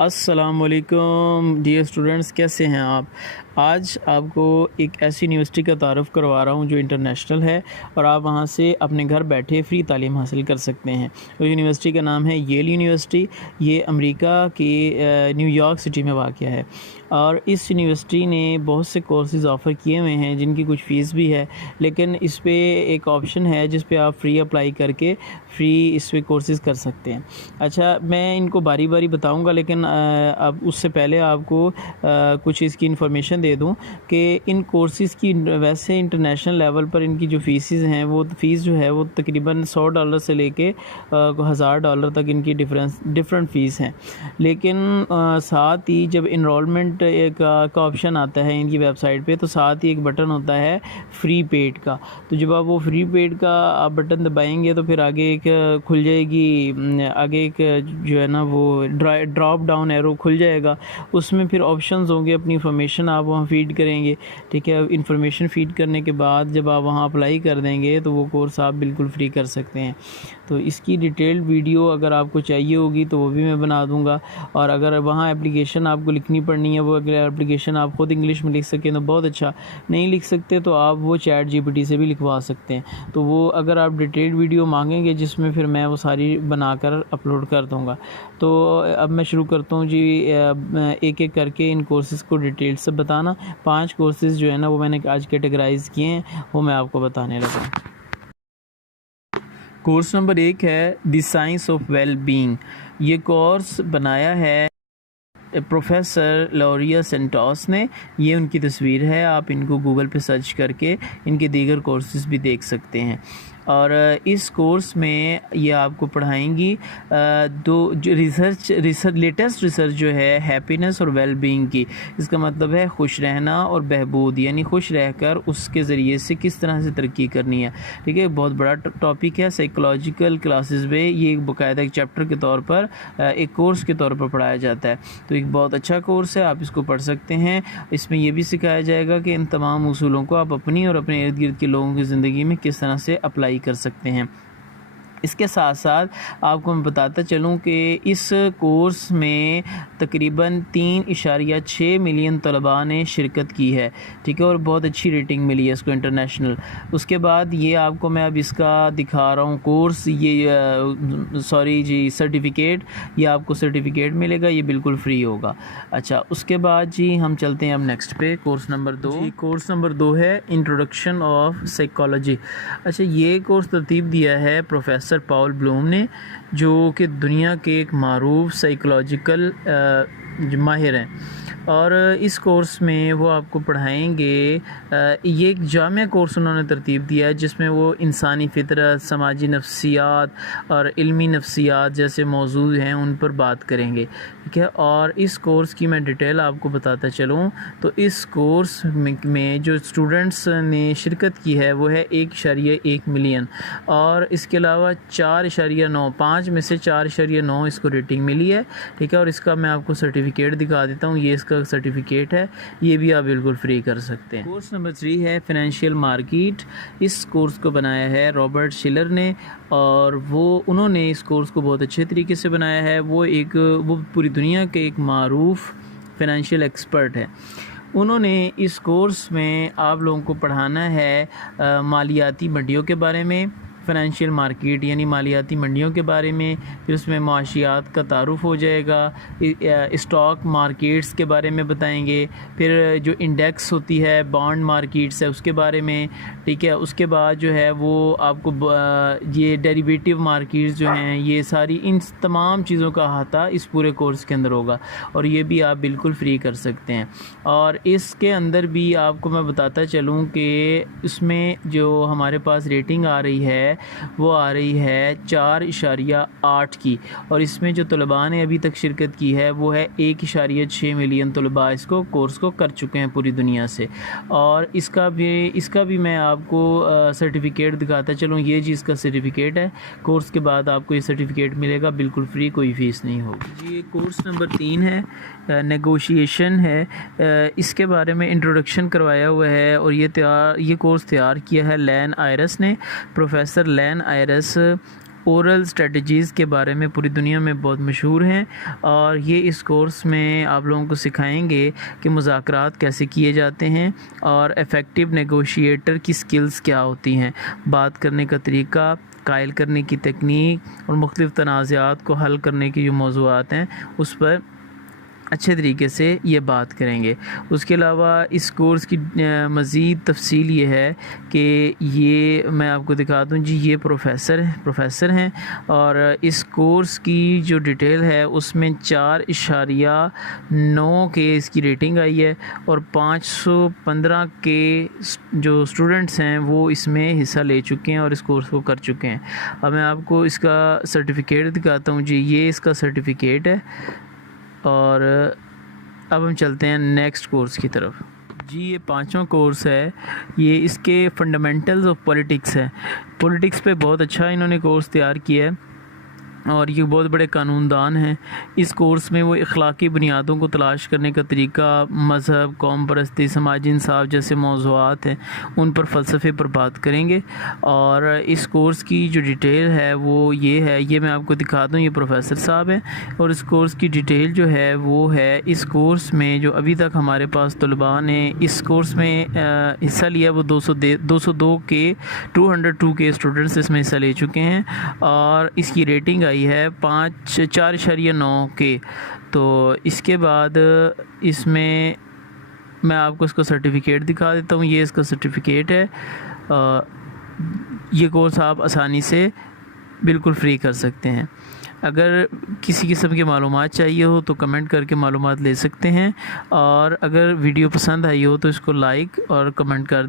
अस्सलामुअलैकुम dear students, कैसे हैं आप। आज आपको एक ऐसी यूनिवर्सिटी का तारुफ़ करवा रहा हूं जो इंटरनेशनल है और आप वहां से अपने घर बैठे फ़्री तालीम हासिल कर सकते हैं। तो यूनिवर्सिटी का नाम है येल यूनिवर्सिटी। ये अमेरिका की न्यूयॉर्क सिटी में वाक़ है और इस यूनिवर्सिटी ने बहुत से कोर्सेज़ ऑफ़र किए हुए हैं जिनकी कुछ फ़ीस भी है, लेकिन इस पे एक ऑप्शन है जिस पे आप फ़्री अप्लाई करके फ़्री इस पे कोर्सेज़ कर सकते हैं। अच्छा, मैं इनको बारी बारी बताऊंगा, लेकिन अब उससे पहले आपको कुछ इसकी इन्फॉर्मेशन दे दूं कि इन कोर्सेज़ की वैसे इंटरनेशनल लेवल पर इनकी जो फ़ीसेस हैं वो फ़ीस जो है वो तकरीबन $100 से लेके $1000 तक इनकी डिफरेंट फ़ीस हैं। लेकिन साथ ही जब इनरोलमेंट का ऑप्शन आता है इनकी वेबसाइट पे, तो साथ ही एक बटन होता है फ्री पेड का। तो जब आप वो फ्री पेड का आप बटन दबाएंगे तो फिर आगे एक खुल जाएगी, आगे एक जो है ना वो ड्रॉप डाउन एरो खुल जाएगा। उसमें फिर ऑप्शंस होंगे, अपनी इन्फॉर्मेशन आप वहाँ फ़ीड करेंगे। ठीक है, इन्फॉर्मेशन फ़ीड करने के बाद जब आप वहाँ अप्लाई कर देंगे तो वो कोर्स आप बिल्कुल फ्री कर सकते हैं। तो इसकी डिटेल्ड वीडियो अगर आपको चाहिए होगी तो वो भी मैं बना दूंगा। और अगर वहाँ एप्लीकेशन आपको लिखनी पड़नी है, वो अगर एप्लीकेशन आप ख़ुद इंग्लिश में लिख सकें तो बहुत अच्छा, नहीं लिख सकते तो आप वो चैट जीपीटी से भी लिखवा सकते हैं। तो वो अगर आप डिटेल्ड वीडियो मांगेंगे जिसमें फिर मैं वो सारी बनाकर अपलोड कर दूँगा। तो अब मैं शुरू करता हूँ जी, एक एक करके इन कोर्सेज़ को डिटेल से बताना। 5 कोर्सेज़ जो है ना वो मैंने आज कैटेगराइज़ किए हैं, वो मैं आपको बताने लगा। कोर्स नंबर 1 है the science of well being. ये कोर्स बनाया है प्रोफेसर लॉरिया सेंटोस ने। ये उनकी तस्वीर है, आप इनको गूगल पे सर्च करके इनके दीगर कोर्सेज़ भी देख सकते हैं। और इस कोर्स में ये आपको पढ़ाएंगी दो जो लेटेस्ट रिसर्च जो है हैप्पीनेस और वेल बीइंग की। इसका मतलब है खुश रहना और बहबूद, यानी खुश रहकर उसके ज़रिए से किस तरह से तरक्की करनी है। ठीक है, बहुत बड़ा टॉपिक है। साइकोलॉजिकल क्लासेस में ये एक बाकायदा एक चैप्टर के तौर पर, एक कोर्स के तौर पर पढ़ाया जाता है। तो एक बहुत अच्छा कोर्स है, आप इसको पढ़ सकते हैं। इसमें यह भी सिखाया जाएगा कि इन तमाम उसूलों को आप अपनी और अपने इर्द गिर्द के लोगों की ज़िंदगी में किस तरह से अप्लाई कर सकते हैं। इसके साथ साथ आपको मैं बताता चलूँ कि इस कोर्स में तकरीबन 3.6 मिलियन तलबा ने शिरकत की है। ठीक है, और बहुत अच्छी रेटिंग मिली है इसको इंटरनेशनल। उसके बाद ये आपको मैं अब इसका दिखा रहा हूँ कोर्स, ये सॉरी जी सर्टिफ़िकेट, ये आपको सर्टिफ़िकेट मिलेगा, ये बिल्कुल फ्री होगा। अच्छा, उसके बाद जी हम चलते हैं अब नेक्स्ट पे, कोर्स नंबर 2। कोर्स नंबर 2 है इंट्रोडक्शन ऑफ साइकोलॉजी। अच्छा, ये कोर्स तरतीब दिया है प्रोफेसर पॉल ब्लूम ने, जो कि दुनिया के एक मारूफ साइकोलॉजिकल माहिर हैं। और इस कोर्स में वो आपको पढ़ाएंगे, ये एक जामिया कोर्स उन्होंने तरतीब दिया है जिसमें वो इंसानी फ़ितरत, समाजी नफ्सियात और इल्मी नफ्सियात जैसे मौजूद हैं उन पर बात करेंगे। ठीक है, और इस कोर्स की मैं डिटेल आपको बताता चलूँ तो इस कोर्स में जो स्टूडेंट्स ने शिरकत की है वो है 1.1 मिलियन, और इसके अलावा 5 में से 4.9 इसको रेटिंग मिली है। ठीक है, और इसका मैं आपको सर्टिफ़िकेट दिखा देता हूँ, ये इसका सर्टिफ़िकेट है, ये भी आप बिल्कुल फ्री कर सकते हैं। कोर्स नंबर 3 है फाइनेंशियल मार्केट। इस कोर्स को बनाया है रॉबर्ट शिलर ने, और उन्होंने इस कोर्स को बहुत अच्छे तरीके से बनाया है। वो पूरी दुनिया के एक मारूफ फाइनेंशियल एक्सपर्ट है। उन्होंने इस कोर्स में आप लोगों को पढ़ाना है मालियाती मंडियों के बारे में, फ़ाइनेंशियल मार्केट यानी मालियाती मंडियों के बारे में। फिर उसमें माशियात का तारुफ़ हो जाएगा, स्टॉक मार्केट्स के बारे में बताएंगे, फिर जो इंडेक्स होती है बॉन्ड मार्केट्स है उसके बारे में। ठीक है, उसके बाद जो है वो आपको ये डेरिवेटिव मार्केट्स जो हैं, ये सारी इन तमाम चीज़ों का अहाता इस पूरे कोर्स के अंदर होगा, और ये भी आप बिल्कुल फ्री कर सकते हैं। और इसके अंदर भी आपको मैं बताता चलूँ कि इसमें जो हमारे पास रेटिंग आ रही है वो आ रही है 4.8 की, और इसमें जो तलबा ने अभी तक शिरकत की है वो है 1.6 मिलियन तलबा इसको कोर्स को कर चुके हैं पूरी दुनिया से। और इसका भी मैं आपको सर्टिफ़िकेट दिखाता चलूँ। ये चीज़ का सर्टिफ़िकेट है, कोर्स के बाद आपको ये सर्टिफ़िकेट मिलेगा बिल्कुल फ्री, कोई फ़ीस नहीं होगी जी। ये कोर्स नंबर 3 है, नेगोशिएशन है। इसके बारे में इंट्रोडक्शन करवाया हुआ है, और ये कोर्स तैयार किया है लैन आयरस ने। प्रोफेसर लैन आयरस ओरल स्ट्रेटजीज़ के बारे में पूरी दुनिया में बहुत मशहूर हैं और ये इस कोर्स में आप लोगों को सिखाएंगे कि मुज़ाकरात कैसे किए जाते हैं और इफ़ेक्टिव नेगोशिएटर की स्किल्स क्या होती हैं, बात करने का तरीका, कायल करने की तकनीक और मुख्तलिफ़ तनाज़ात को हल करने के जो मौज़ूआत हैं उस पर अच्छे तरीके से ये बात करेंगे। उसके अलावा इस कोर्स की मज़ीद तफसील ये है कि ये मैं आपको दिखा दूँ जी, ये प्रोफेसर हैं और इस कोर्स की जो डिटेल है उसमें 4.9 के इसकी रेटिंग आई है और 515 के जो स्टूडेंट्स हैं वो इसमें हिस्सा ले चुके हैं और इस कोर्स को कर चुके हैं। अब मैं आपको इसका सर्टिफ़िकेट दिखाता हूँ जी, ये इसका सर्टिफ़िकेट है। और अब हम चलते हैं नेक्स्ट कोर्स की तरफ जी। ये 5वां कोर्स है, ये इसके फंडामेंटल्स ऑफ पॉलिटिक्स है। पॉलिटिक्स पे बहुत अच्छा इन्होंने कोर्स तैयार किया है और ये बहुत बड़े कानूनदान हैं। इस कोर्स में वो अखलाकी बुनियादों को तलाश करने का तरीका, मज़हब, कौम परस्ती, समाजी इंसाफ जैसे मौज़ूआत हैं उन पर फ़लसफ़े पर बात करेंगे। और इस कोर्स की जो डिटेल है वो ये है, ये मैं आपको दिखा दूँ, ये प्रोफेसर साहब हैं और इस कोर्स की डिटेल जो है वो है, इस कोर्स में जो अभी तक हमारे पास तलबा ने इस कोर्स में हिस्सा लिया वो 202 के 202 के स्टूडेंट्स इसमें हिस्सा ले चुके हैं और इसकी रेटिंग आई है 4.9 के। तो इसके बाद इसमें मैं आपको इसका सर्टिफ़िकेट दिखा देता हूँ। ये इसका सर्टिफ़िकेट है। ये कोर्स आप आसानी से बिल्कुल फ्री कर सकते हैं। अगर किसी किस्म की मालूमात चाहिए हो तो कमेंट करके मालूमात ले सकते हैं और अगर वीडियो पसंद आई हो तो इसको लाइक और कमेंट कर